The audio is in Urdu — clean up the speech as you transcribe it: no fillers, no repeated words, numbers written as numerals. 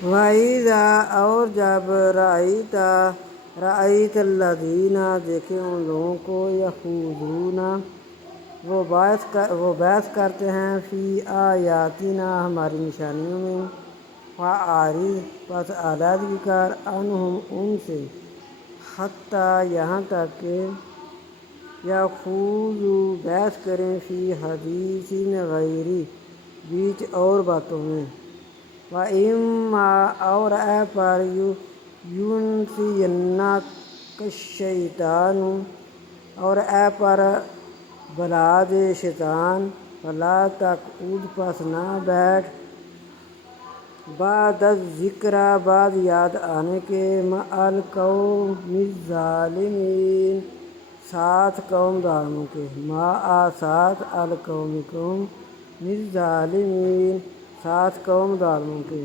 وَإِذَا اور جب رأیت الذین دیکھے ان لوگوں کو یخوضون وہ بحث کرتے ہیں فی آیاتنا ہماری نشانیوں میں فَأَعْرِضْ پس علیحدگی کر عنہم ان سے حتیٰ یہاں تک کہ یخوضوا بحث کریں فی حدیث غیری بیچ اور باتوں میں وَإِمَّا اور اے پر یُنسِیَنَّکَ الشیطان اور اے پر بلا دے شیطان فلا تقعد پس نہ بیٹھ بعد الذکریٰ بعد یاد آنے کے مع القوم الظالمین ساتھ قوم ظالموں کے ساتھ القوم الظالمین ساتھ قوم ظالموں کے